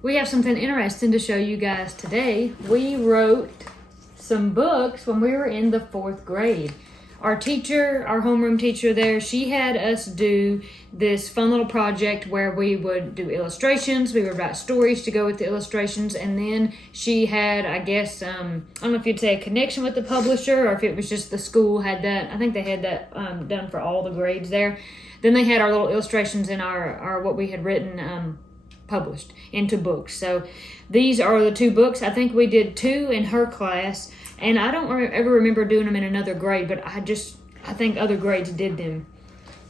We have something interesting to show you guys today. We wrote some books when we were in the 4th grade. Our teacher, our homeroom teacher there, she had us do this fun little project where we would do illustrations, we would write stories to go with the illustrations, and then she had, I guess, I don't know if you'd say a connection with the publisher or if it was just the school had that. I think they had that done for all the grades there. Then they had our little illustrations in our what we had written published into books. So these are the 2 books. I think we did 2 in her class, and I don't ever remember doing them in another grade, but I think other grades did them.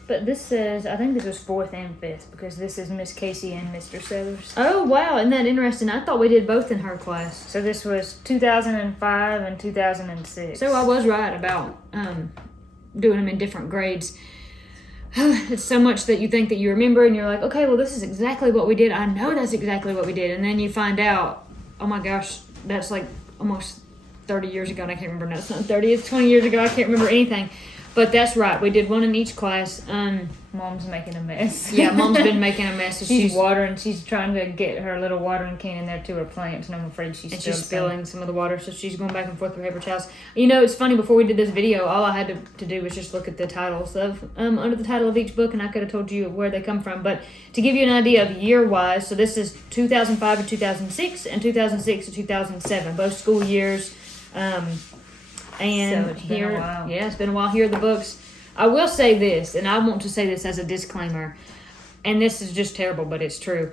But this says, I think this was 4th and 5th, because this is Miss Casey and Mr. Sellers. Oh, wow, isn't that interesting? I thought we did both in her class. So this was 2005 and 2006. So I was right about doing them in different grades. It's so much that you think that you remember, and you're like, okay, well, this is exactly what we did. I know that's exactly what we did. And then you find out, oh my gosh, that's like almost 30 years ago, and I can't remember. No, it's not 30, it's 20 years ago. I can't remember anything. But that's right. We did one in each class. Mom's making a mess. Yeah, Mom's been making a mess. So she's watering. She's trying to get her little watering can in there to her plants, and I'm afraid she's spilling some of the water. So she's going back and forth with paper towels. You know, it's funny. Before we did this video, all I had to do was just look at the titles of under the title of each book, and I could have told you where they come from. But to give you an idea of year-wise, so this is 2005 to 2006 and 2006 to 2007, both school years. And so it's been a while. Yeah, it's been a while. Here are the books. I will say this, and I want to say this as a disclaimer, and this is just terrible, but it's true.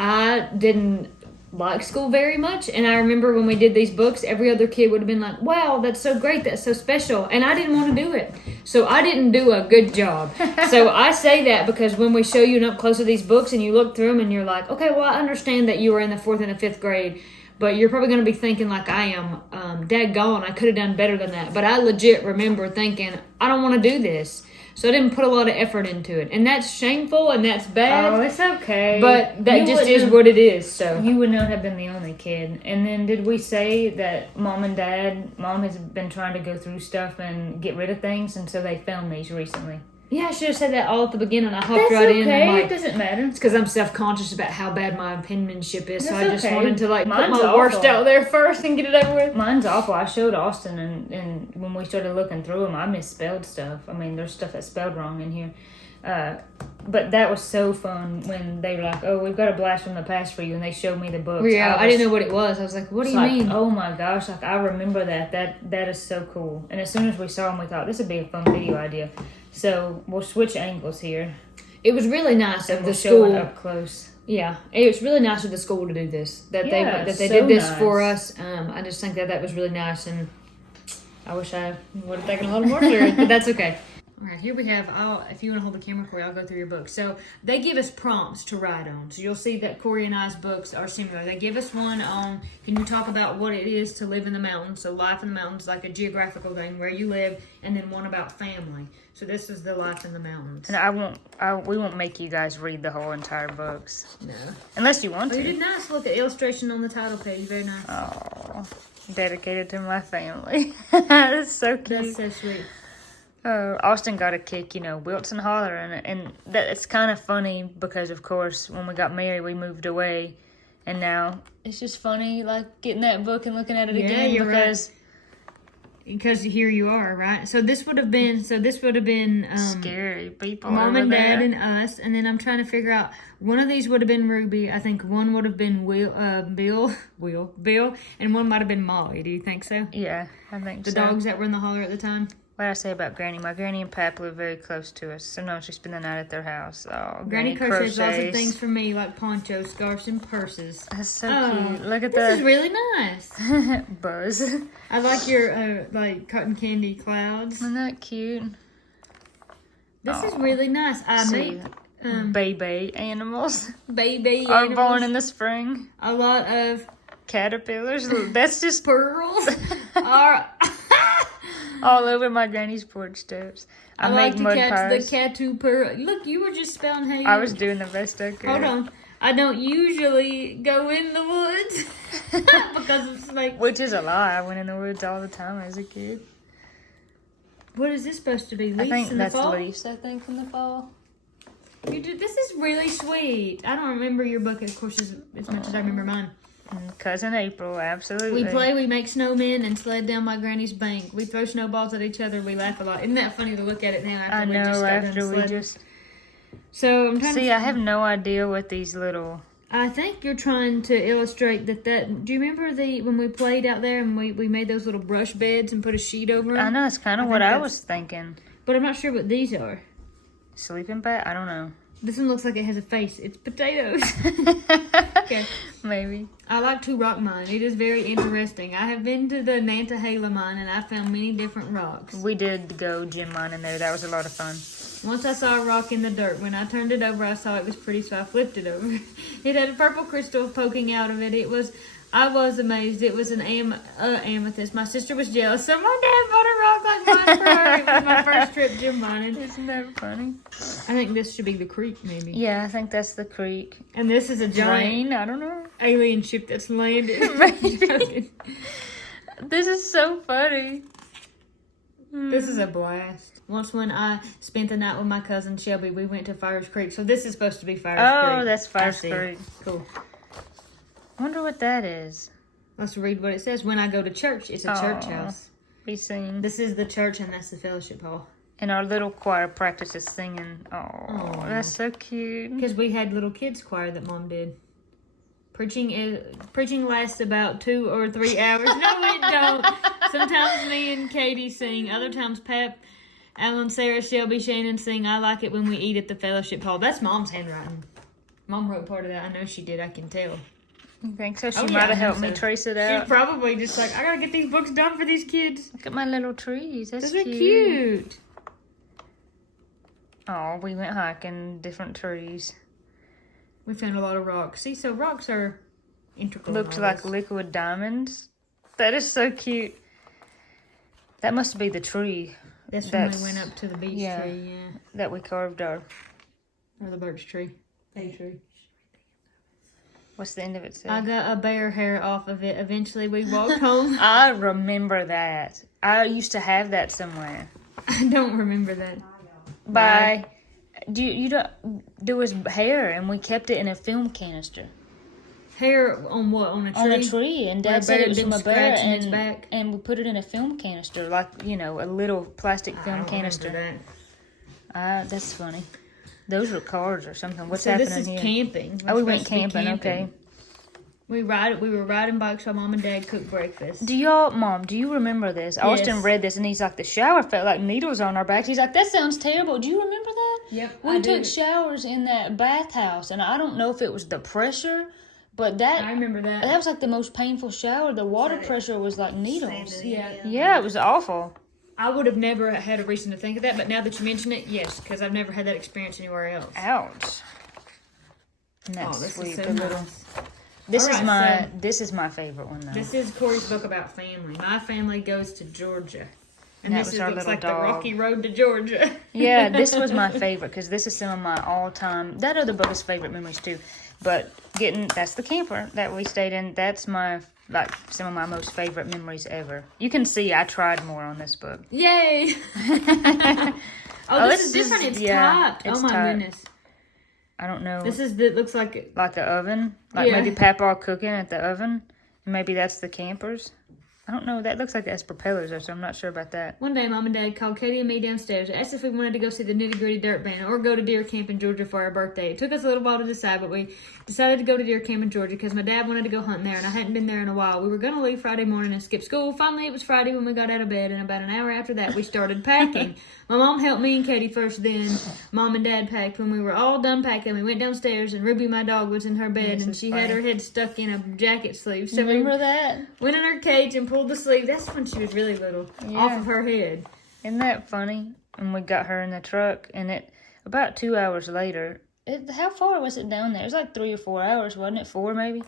I didn't like school very much, and I remember when we did these books, every other kid would have been like, wow, that's so great, that's so special, and I didn't want to do it. So I didn't do a good job. So I say that because when we show you an up close of these books and you look through them and you're like, okay, well, I understand that you were in the 4th and the 5th grade, but you're probably going to be thinking like I am, daggone, I could have done better than that. But I legit remember thinking, I don't want to do this. So I didn't put a lot of effort into it. And that's shameful and that's bad. Oh, it's okay. But that just is what it is. So you would not have been the only kid. And then did we say that Mom has been trying to go through stuff and get rid of things, and so they found these recently? Yeah, I should have said that all at the beginning. I hopped right in. And like, it doesn't matter. It's because I'm self-conscious about how bad my penmanship is. That's so I just okay. wanted to like Mine's put my worst out there first and get it over with. Mine's awful. I showed Austin, and when we started looking through them, I misspelled stuff. I mean, there's stuff that's spelled wrong in here. But that was so fun when they were like, oh, we've got a blast from the past for you, and they showed me the books. Yeah, I didn't know what it was. I was like, what do you mean? Oh my gosh, like I remember that. That is so cool. And as soon as we saw them, we thought this would be a fun video idea. So we'll switch angles here. It was really nice of the show school it up close. Yeah, it was really nice of the school to do this. They did this for us. I just think that was really nice, and I wish I would have taken a little more serious, but that's okay. All right, here we have, if you want to hold the camera, Cory, I'll go through your book. So they give us prompts to write on. So you'll see that Cory and I's books are similar. They give us one on, can you talk about what it is to live in the mountains? So life in the mountains, like a geographical thing, where you live, and then one about family. So this is the life in the mountains. And we won't make you guys read the whole entire books. No. Unless you want to. You did nice. Look at illustration on the title page. Very nice. Oh, dedicated to my family. That's so cute. That's so sweet. Austin got a kick, Wilts and Holler, and that it's kind of funny because, of course, when we got married, we moved away, and now it's just funny, like getting that book and looking at it again. You're right. Because here you are, right? So this would have been scary people. Mom and Dad and us, and then I'm trying to figure out. One of these would have been Ruby. I think one would have been Bill, and one might have been Molly. Do you think so? Yeah, I think so. The dogs that were in the holler at the time. What did I say about Granny? My Granny and Pap live very close to us. Sometimes we spend the night at their house. Oh, Granny crochets lots of things for me, like ponchos, scarves, and purses. That's so cute. Look at this is really nice. Buzz. I like your like cotton candy clouds. Isn't that cute? This is really nice. Baby animals. Baby are animals. born in the spring. A lot of caterpillars. That's just pearls. Are all over my granny's porch steps. I like to catch the caterpillar. Look, you were just spelling how you... I was doing the best I could. Hold on. I don't usually go in the woods because of snakes. Which is a lie. I went in the woods all the time as a kid. What is this supposed to be? Leaves I think in that's the fall? Leaves, from the fall. This is really sweet. I don't remember your book, of course, as much as I remember mine. Cousin April, absolutely. We make snowmen and sled down my granny's bank. We throw snowballs at each other. We laugh a lot. Isn't that funny to look at it now So I'm trying to... I have no idea what these little... I think you're trying to illustrate that... Do you remember when we played out there and we made those little brush beds and put a sheet over them? I know, it's kind of what I was thinking. But I'm not sure what these are. Sleeping bag? I don't know. This one looks like it has a face. It's potatoes. Okay. Maybe. I like to rock mine. It is very interesting. I have been to the Nantahala mine and I found many different rocks. We did go gem mining there. That was a lot of fun. Once I saw a rock in the dirt. When I turned it over, I saw it was pretty, so I flipped it over. It had a purple crystal poking out of it. I was amazed. It was an amethyst. My sister was jealous, so my dad bought a rock like mine for her. It was my first trip gem mining. Isn't that funny? I think this should be the creek, maybe. Yeah, I think that's the creek. And this is a giant I don't know. alien ship that's landed. This is so funny. This is a blast. Once when I spent the night with my cousin Shelby, we went to Fires Creek. So this is supposed to be Fires Creek. Oh, that's Fires Creek. Cool. I wonder what that is. Let's read what it says. When I go to church, it's a church house. We sing. This is the church and that's the fellowship hall. And our little choir practices singing. Oh, that's so cute. Because we had little kids choir that Mom did. Preaching lasts about 2 or 3 hours. No, it don't. Sometimes me and Katie sing. Other times Pep, Alan, Sarah, Shelby, Shannon sing. I like it when we eat at the fellowship hall. That's Mom's handwriting. Mom wrote part of that. I know she did. I can tell. You think so? She might have helped me trace it out. She's probably just like, I gotta get these books done for these kids. Look at my little trees. That's cute. Those are cute. Oh, we went hiking different trees. We found a lot of rocks. See, so rocks are integral. Looked like liquid diamonds. That is so cute. That must be the tree. That's when we went up to the beech tree, yeah. That we carved our... Or the birch tree. Bay tree. What's the end of it say? I got a bear hair off of it. Eventually we walked home. I remember that. I used to have that somewhere. I don't remember that. Bye. You don't... There was hair and we kept it in a film canister. Hair on what? On a tree? On a tree. And Dad said it was from a bear its back. And we put it in a film canister. Like, a little plastic film canister. That. That's funny. Those were cars or something. What's happening here? This is camping. We went camping. Okay. We were riding bikes while Mom and Dad cooked breakfast. Mom, do you remember this? Yes. Austin read this and he's like, the shower felt like needles on our backs. He's like, that sounds terrible. Do you remember that? Yep. We took showers in that bathhouse and I don't know if it was the pressure, but I remember that. That was like the most painful shower. The water pressure was like needles. Yeah, it was awful. I would have never had a reason to think of that, but now that you mention it, yes, because I've never had that experience anywhere else. Ouch. And that's this sweet. is so nice. This is my favorite one though. This is Cory's book about family. My family goes to Georgia. And this looks like the rocky road to Georgia. Yeah, this was my favorite because this is some of my all-time... That other book is favorite memories too. But that's the camper that we stayed in. That's some of my most favorite memories ever. You can see I tried more on this book. Yay! This is different. It's typed. Oh my goodness. I don't know. It looks like... Like the oven? Maybe Papa cooking at the oven? Maybe that's the campers? I don't know. That looks like that's propellers or so. I'm not sure about that. One day, Mom and Dad called Katie and me downstairs, asked if we wanted to go see the Nitty Gritty Dirt Band or go to deer camp in Georgia for our birthday. It took us a little while to decide, but we decided to go to deer camp in Georgia because my dad wanted to go hunting there, and I hadn't been there in a while. We were going to leave Friday morning and skip school. Finally, it was Friday when we got out of bed, and about an hour after that, we started packing. My mom helped me and Katie first, then Mom and Dad packed. When we were all done packing, we went downstairs, and Ruby, my dog, was in her bed, and she had her head stuck in a jacket sleeve. So remember that? Went in her cage and pulled the sleeve. That's when she was really little, off of her head. Isn't that funny? And we got her in the truck, and about 2 hours later, how far was it down there? It was like 3 or 4 hours, wasn't it? 4 maybe?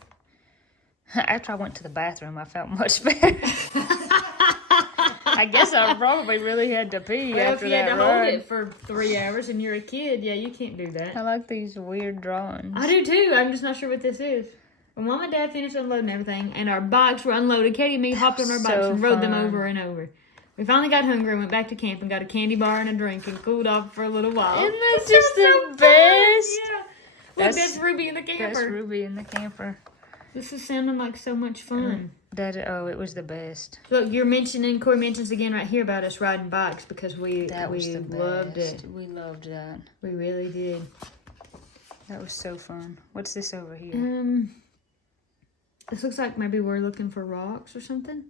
After I went to the bathroom, I felt much better. I guess I probably really had to pee after that. If you had to hold it for 3 hours and you're a kid, yeah, you can't do that. I like these weird drawings. I do too. I'm just not sure what this is. When Mom and Dad finished unloading everything and our bikes were unloaded, Katie and me hopped on our bikes and rode them over and over. It We finally got hungry and went back to camp and got a candy bar and a drink and cooled off for a little while. Isn't that just the best? Yeah. Look, that's Ruby in the camper. That's Ruby in the camper. This is sounding like so much fun. It was the best. Look, you're mentioning, Cory mentions again right here about us riding bikes because we loved it. We loved that. We really did. That was so fun. What's this over here? This looks like maybe we're looking for rocks or something.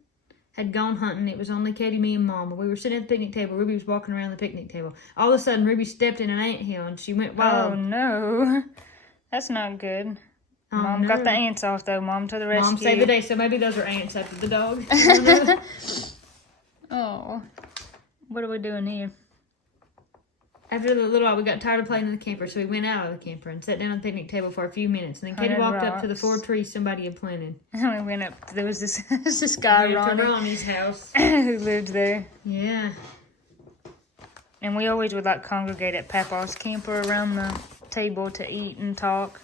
Had gone hunting. It was only Katie, me, and Mom. We were sitting at the picnic table. Ruby was walking around the picnic table. All of a sudden, Ruby stepped in an anthill and she went wild. Oh, no. That's not good. Mom got the ants off, though. Mom to the rescue. Mom saved the day, so maybe those are ants after the dog. Oh. What are we doing here? After the little while, we got tired of playing in the camper, so we went out of the camper and sat down on the picnic table for a few minutes. And then Katie walked up to the 4 trees somebody had planted. And we went up. There was this guy, Ronnie's house. who lived there. Yeah. And we always would like congregate at Papa's camper around the table to eat and talk.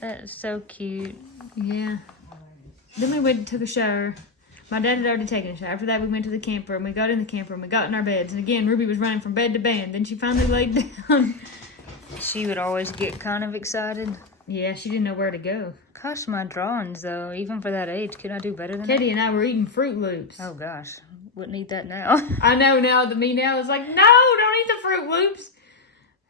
That is so cute. Yeah. Then we went and took a shower. My dad had already taken a shower. After that, we went to the camper, and we got in the camper, and we got in our beds. And again, Ruby was running from bed to bed. Then she finally laid down. She would always get kind of excited. Yeah, she didn't know where to go. Gosh, my drawings, though, even for that age, could I do better than that? Katie and I were eating Fruit Loops. Oh, gosh. Wouldn't eat that now. I know now. Me now is like, no, don't eat the Fruit Loops.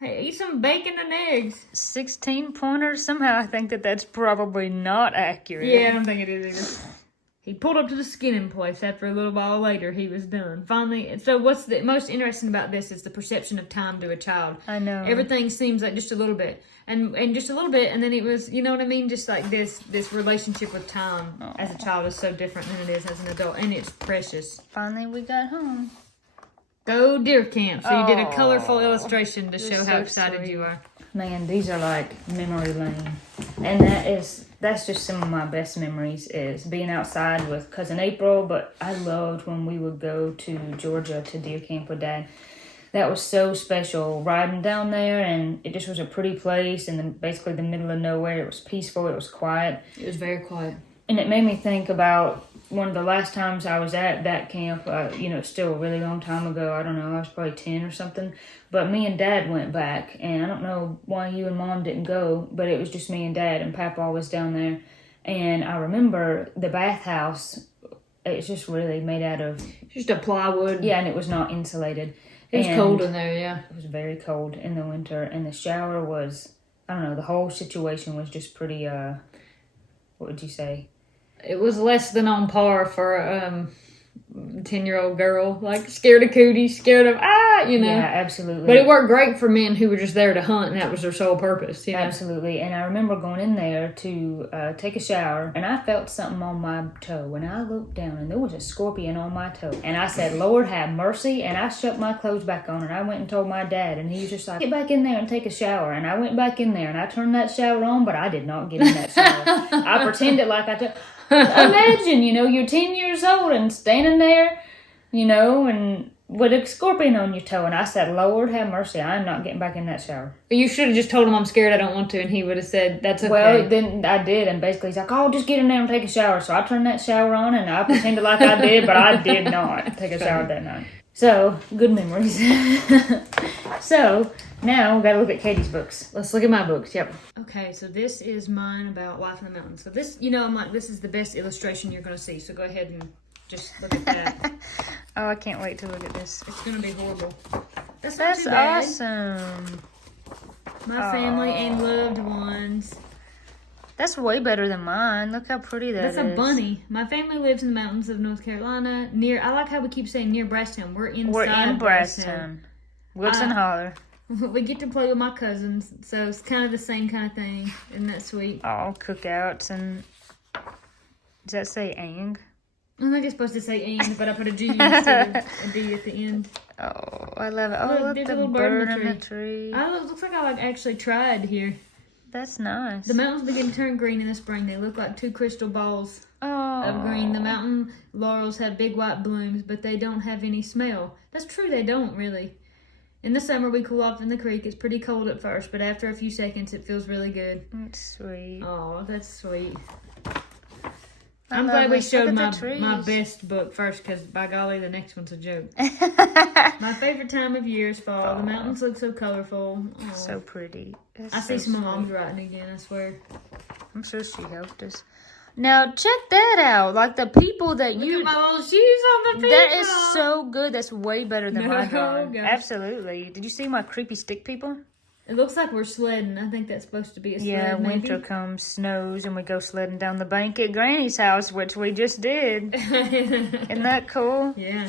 Hey, eat some bacon and eggs. 16-pointers? Somehow I think that's probably not accurate. Yeah, I don't think it is either. He pulled up to the skinning place. After a little while later, he was done. Finally, so what's the most interesting about this is the perception of time to a child. I know. Everything seems like just a little bit. And just a little bit, and then it was, you know what I mean? Just like this relationship with time as a child is so different than it is as an adult. And it's precious. Finally, we got home. Go deer camp. So you did a colorful illustration to show how excited you are. Man, these are like memory lane. And that's just some of my best memories is being outside with Cousin April. But I loved when we would go to Georgia to deer camp with Dad. That was so special, riding down there, and it just was a pretty place in basically the middle of nowhere. It was peaceful, it was quiet. It was very quiet. And it made me think about one of the last times I was at that camp, still a really long time ago. I don't know, I was probably 10 or something. But me and Dad went back, and I don't know why you and Mom didn't go, but it was just me and Dad, and Papa was down there. And I remember the bathhouse, it's just really made out of... Just a plywood. Yeah, and it was not insulated. It was cold in there, yeah. It was very cold in the winter, and the shower was, I don't know, the whole situation was just pretty, what would you say? It was less than on par for a 10-year-old girl. Like, scared of cooties, scared of, Yeah, absolutely. But it worked great for men who were just there to hunt, and that was their sole purpose, you know? Absolutely. And I remember going in there to take a shower, and I felt something on my toe, and I looked down, and there was a scorpion on my toe. And I said, Lord, have mercy, and I shoved my clothes back on, and I went and told my dad, and he was just like, get back in there and take a shower. And I went back in there, and I turned that shower on, but I did not get in that shower. I pretended like I took... Imagine, you're 10 years old and standing there, and with a scorpion on your toe. And I said, Lord, have mercy. I'm not getting back in that shower. You should have just told him I'm scared, I don't want to, and he would have said, that's okay. Well, then I did, and basically he's like, just get in there and take a shower. So I turned that shower on, and I pretended like I did, but I did not take a shower that night. So, good memories. So, now we got to look at Katie's books. Let's look at my books, yep. Okay, so this is mine about life in the mountains. So this, I'm like, this is the best illustration you're going to see. So go ahead and just look at that. Oh, I can't wait to look at this. It's going to be horrible. That's awesome. My family and loved ones. That's way better than mine. Look how pretty that is. That's a bunny. My family lives in the mountains of North Carolina. I like how we keep saying near Brasstown. We're in Brasstown. Wilson Holler. We get to play with my cousins, so it's kind of the same kind of thing. Isn't that sweet? All cookouts and... Does that say ang? I think it's supposed to say and, but I put a G instead of a D at the end. Oh, I love it. Oh, look, there's the a little bird in in the tree. It looks like I actually tried here. That's nice. The mountains begin to turn green in the spring. They look like 2 crystal balls of green. The mountain laurels have big white blooms, but they don't have any smell. That's true, they don't really. In the summer, we cool off in the creek. It's pretty cold at first, but after a few seconds, it feels really good. That's sweet. Oh, that's sweet. I'm glad we showed my best book first, because by golly, the next one's a joke. My favorite time of year is fall. The mountains look so colorful. Aww. So pretty. I see some of Mom's writing again, I swear. I'm sure she helped us. Now, check that out. Like, the people that Look at my little shoes on the people. That is so good. That's way better than my drawing. Gosh. Absolutely. Did you see my creepy stick people? It looks like we're sledding. I think that's supposed to be a sled, yeah, winter comes, snows, and we go sledding down the bank at Granny's house, which we just did. Isn't that cool? Yeah.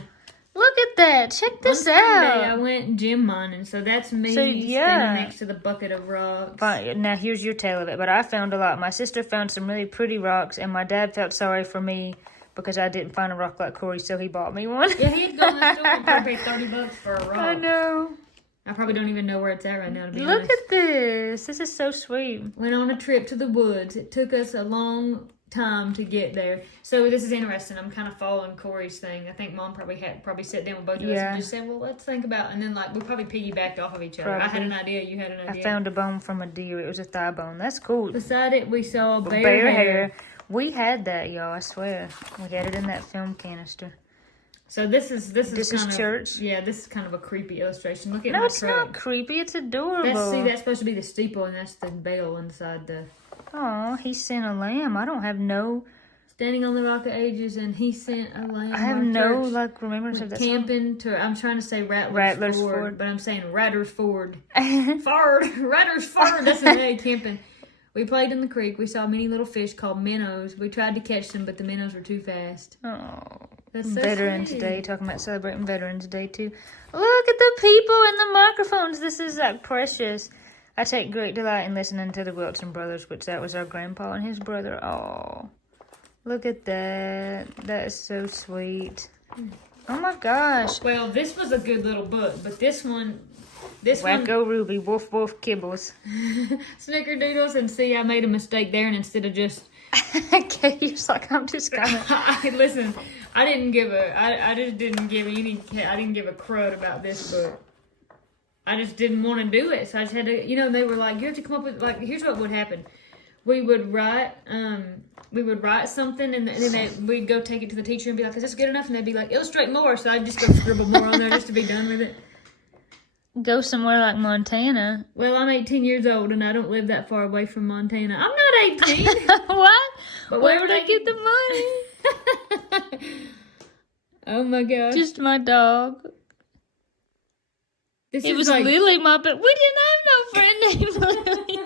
Look at that. Check this out. I went gym mining, so that's me standing next to the bucket of rocks. Fine. Now, here's your tale of it. But I found a lot. My sister found some really pretty rocks, and my dad felt sorry for me because I didn't find a rock like Cory, so he bought me one. Yeah, he'd go in the store and probably pay $30 for a rock. I know. I probably don't even know where it's at right now, to be honest. Look at this. This is so sweet. Went on a trip to the woods. It took us a long time to get there. So this is interesting. I'm kind of following Cory's thing. I think Mom probably sat down with both of us and just said, well, let's think about, and then like we probably piggybacked off of each other. Probably. I had an idea, you had an idea. I found a bone from a deer. It was a thigh bone. That's cool. Beside it, we saw bear hair. We had that, y'all, I swear. We had it in that film canister. So this is kind of church. Yeah, this is kind of a creepy illustration. Look at my truck. It's not creepy. It's adorable. That's supposed to be the steeple, and that's the bell inside the. Oh, he sent a lamb. I don't have no. Standing on the Rock of Ages, and he sent a lamb. I have no remembrance of that. Camping song. I'm trying to say Rattler's Ford, but I'm saying Ratter's Ford. Ratter's Ford. That's an A. Camping. We played in the creek. We saw many little fish called minnows. We tried to catch them, but the minnows were too fast. Oh. That's so Veterans sweet. Day, talking about celebrating Veterans Day too. Look at the people and the microphones. This is like precious. I take great delight in listening to the Wilson brothers, which that was our grandpa and his brother. Oh, look at that. That is so sweet. Oh my gosh. Well, this was a good little book, but this one. Wacko Ruby, woof woof kibbles. Snickerdoodles, and see, I made a mistake there, and instead of just. Okay, you're like, I'm just gonna. Listen, I just didn't give I didn't give a crud about this book. I just didn't want to do it, so I just had to, they were like, you have to come up with, like, here's what would happen. We would write something, and then we'd go take it to the teacher and be like, is this good enough? And they'd be like, illustrate more, so I'd just go scribble more on there just to be done with it. Go somewhere like Montana. Well, I'm 18 years old, and I don't live that far away from Montana. I'm not 18. What? But where would I get the money? Oh, my gosh. Just my dog. It was like, Lily Muppet. We didn't have no friend named Lily.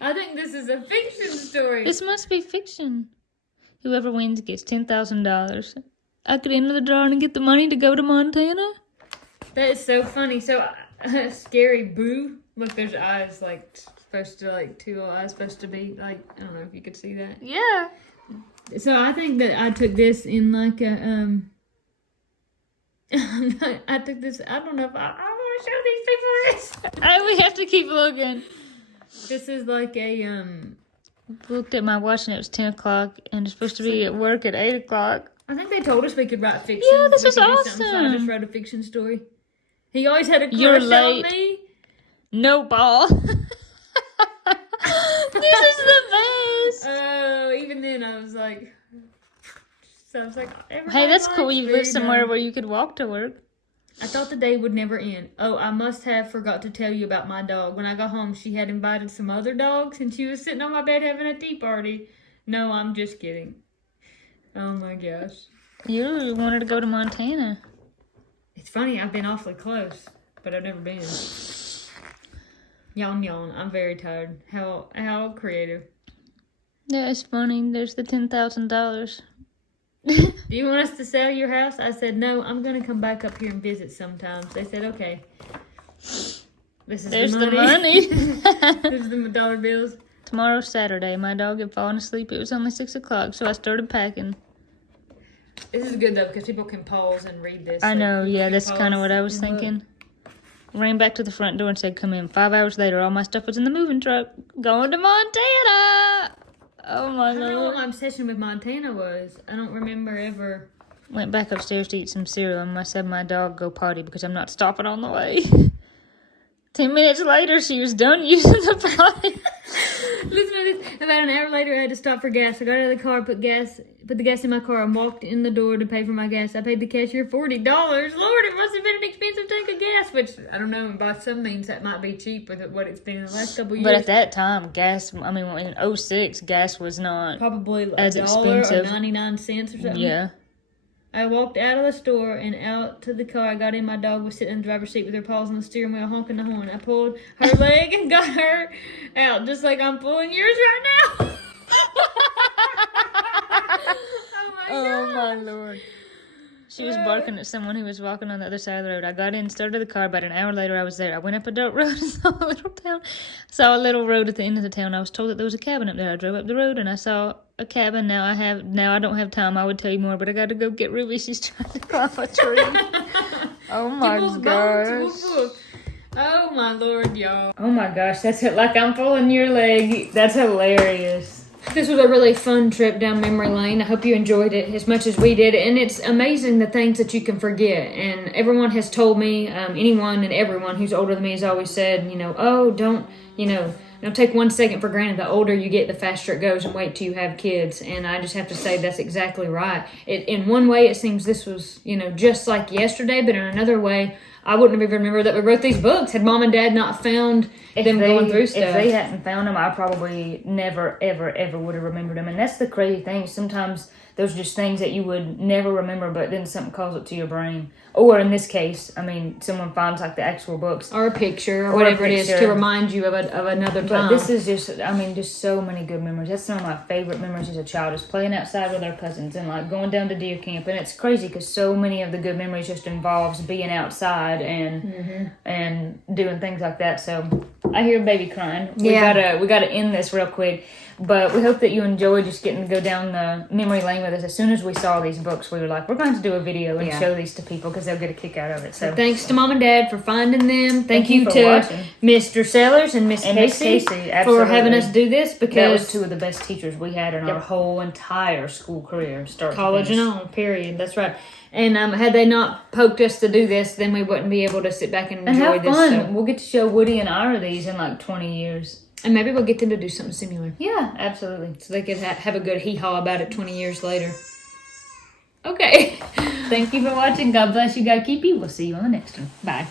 I think this is a fiction story. This must be fiction. Whoever wins gets $10,000. I could enter the drawing and get the money to go to Montana. That is so funny. So, Scary Boo. Look, there's eyes, like, supposed to, like, two eyes supposed to be, like, I don't know if you could see that. Yeah. So, I think that I took this in, like, a, I took this, I don't know if I want to show these people this. We have to keep looking. This is like a, Looked at my watch and it was 10 o'clock, and it's supposed to be at work at 8 o'clock. I think they told us we could write fiction. Yeah, this is awesome. So I just wrote a fiction story. He always had a crush You're late. on me. No ball. This is the best. Oh, even then I was like, hey, that's cool. You live somewhere where you could walk to work. I thought the day would never end. Oh, I must have forgot to tell you about my dog. When I got home, she had invited some other dogs, and she was sitting on my bed having a tea party. No, I'm just kidding. Oh my gosh. You wanted to go to Montana. It's funny, I've been awfully close, but I've never been. Yawn. I'm very tired. How creative. Yeah, it's funny. There's the $10,000. Do you want us to sell your house? I said, no, I'm going to come back up here and visit sometimes. They said, okay. There's the money. There's the dollar bills. Tomorrow's Saturday. My dog had fallen asleep. It was only 6 o'clock, so I started packing. This is good, though, because people can pause and read this. I know, yeah, that's kind of what I was thinking. Ran back to the front door and said, come in. 5 hours later, all my stuff was in the moving truck. Going to Montana! Oh, my Lord. I don't know what my obsession with Montana was. I don't remember ever. Went back upstairs to eat some cereal, and I said my dog go potty because I'm not stopping on the way. 10 minutes later, she was done using the potty. Listen to this. About an hour later, I had to stop for gas. I got out of the car, put the gas in my car, and walked in the door to pay for my gas. I paid the cashier $40. Lord, it must have been an expensive tank of gas, which I don't know. By some means, that might be cheap with what it's been in the last couple of years. But at that time, gas, I mean, in 06, gas was not probably as $1 expensive. or 99 cents or something. Yeah. I walked out of the store and out to the car. I got in. My dog was sitting in the driver's seat with her paws on the steering wheel, honking the horn. I pulled her leg and got her out, just like I'm pulling yours right now. Oh my Lord. She was barking at someone who was walking on the other side of the road. I got in, started the car. About an hour later, I was there. I went up a dirt road and saw a little road at the end of the town. I was told that there was a cabin up there. I drove up the road and I saw a cabin. Now I don't have time. I would tell you more, but I got to go get Ruby. She's trying to climb a tree. Oh my gosh. Oh my Lord, y'all. Oh my gosh, that's it. Like I'm pulling your leg. That's hilarious. This was a really fun trip down memory lane. I hope you enjoyed it as much as we did. And it's amazing the things that you can forget. And everyone has told me, anyone and everyone who's older than me has always said, don't take 1 second for granted. The older you get, the faster it goes, and wait till you have kids. And I just have to say that's exactly right. In one way, it seems this was, just like yesterday, but in another way, I wouldn't have even remembered that we wrote these books had Mom and Dad not found them going through stuff. If they hadn't found them, I probably never, ever, ever would have remembered them. And that's the crazy thing. Sometimes there's just things that you would never remember, but then something calls it to your brain. Or in this case, someone finds like the actual books. Or a picture or whatever it is to remind you of another time. But this is just so many good memories. That's some of my favorite memories as a child, is playing outside with our cousins and like going down to deer camp. And it's crazy because so many of the good memories just involves being outside and doing things like that. So I hear baby crying. We gotta end this real quick. But we hope that you enjoyed just getting to go down the memory lane with us. As soon as we saw these books, we were like, we're going to do a video and show these to people because they'll get a kick out of it. So thanks to Mom and Dad for finding them. Thank you for to watching. Mr. Sellers and Miss Casey for having us do this, because that was two of the best teachers we had in our whole entire school career. College and on, period. That's right. And had they not poked us to do this, then we wouldn't be able to sit back and enjoy have this. Fun. So. We'll get to show Woody and Ira these in like 20 years. And maybe we'll get them to do something similar. Yeah, absolutely. So they could have a good hee-haw about it 20 years later. Okay. Thank you for watching. God bless you. God keep you. We'll see you on the next one. Bye.